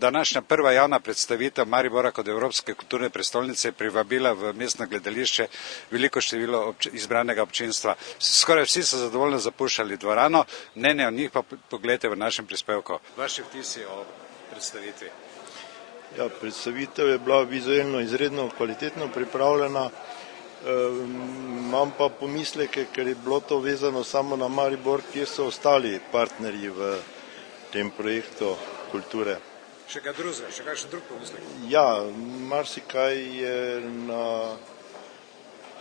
današnja prva javna predstavitev Maribora kot evropske kulturne prestolnice je privabila v mestno gledališče veliko število izbranega občinstva. Skoraj vsi so zadovoljno zapuščali dvorano, mnenje o njih pa pogledajte v našem prispevku. Vaši vtisi o predstavitvi? Ja, predstavitev je bila vizualno izredno kvalitetno pripravljena. Imam pa pomisleke, ker je bilo to vezano samo na Maribor, kjer so ostali partnerji v tem projektu kulture. Še kaj drugega, še kakšen drug pomislek? Ja, marsikaj je na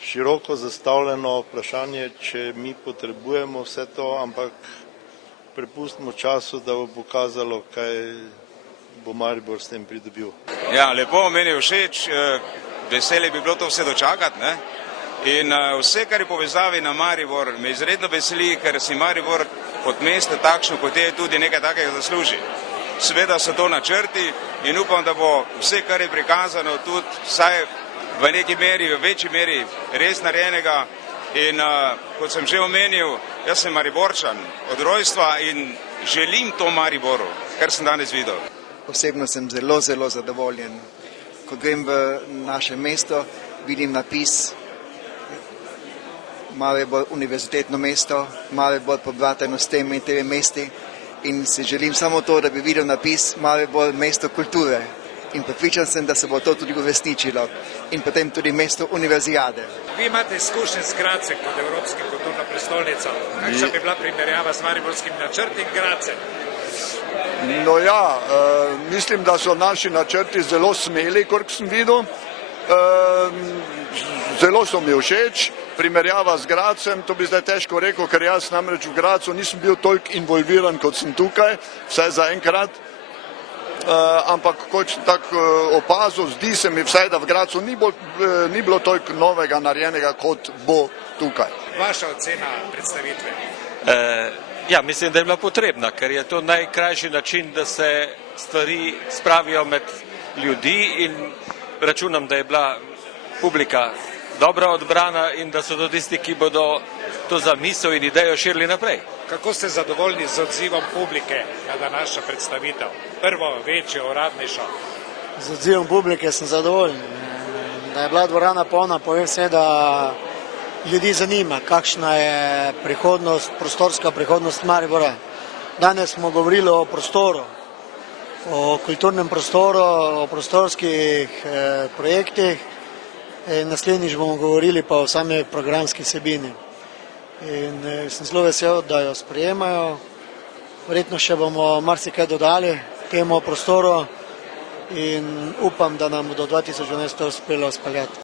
široko zastavljeno vprašanje, če mi potrebujemo vse to, ampak prepustimo času, da bo pokazalo, kaj bo Maribor s tem pridobil. Ja, lepo, meni je všeč, veselje bi bilo to vse dočakati, ne? In vse, kar je povezavi na Maribor, me izredno veseli, ker si Maribor kot mesto takšno, kot je, tudi nekaj takega zasluži. Seveda so to načrti in upam, da bo vse, kar je prikazano, tudi vsaj v neki meri, v večji meri res narejenega. In kot sem že omenil, jaz sem Mariborčan od rojstva in želim to Mariboru, kar sem danes videl. Osebno sem zelo zadovoljen. Ko grem v naše mesto, vidim napis Maribor univerzitetno mesto, Maribor pobrateno s temi tremi mesti in si želim samo to, da bi videl napis Maribor mesto kulture. In prepričan sem, da se bo to tudi uresničilo in potem tudi mesto univerzijade. Vi imate izkušnje s Grazem kot evropskim kulturno prestolnico. Kakšna bi bila primerjava s mariborskim načrti in Grazem? No ja, mislim, da so naši načrti zelo smeli, kot sem videl. Zelo so mi všeč. Primerjava z Grazem, to bi zdaj težko rekel, ker jaz namreč v Grazu nisem bil toliko involviran, kot sem tukaj, vsaj zaenkrat. Ampak kot sem tako opazil, zdi se mi vsaj, da v Grazu ni bilo toliko novega narejenega, kot bo tukaj. Vaša ocena predstavitve? Ja, mislim, da je bila potrebna, ker je to najkrajši način, da se stvari spravijo med ljudi in računam, da je bila publika dobro odbrana in da so to tisti, ki bodo to zamisel in idejo širili naprej. Kako ste zadovoljni z odzivom publike na današnjo predstavitev? Prvo, večjo, uradnejšo? Z odzivom publike sem zadovoljen. Da je bila dvorana polna, pove vse, da ljudi zanima, kakšna je prihodnost, prostorska prihodnost Maribora. Danes smo govorili o prostoru, o kulturnem prostoru, o prostorskih projektih. Naslednjič bomo govorili pa o sami programski vsebini. In sem zelo vesel, da jo sprejemajo. Verjetno še bomo marsikaj dodali temu prostoru in upam, da nam do 2012 uspelo speljati.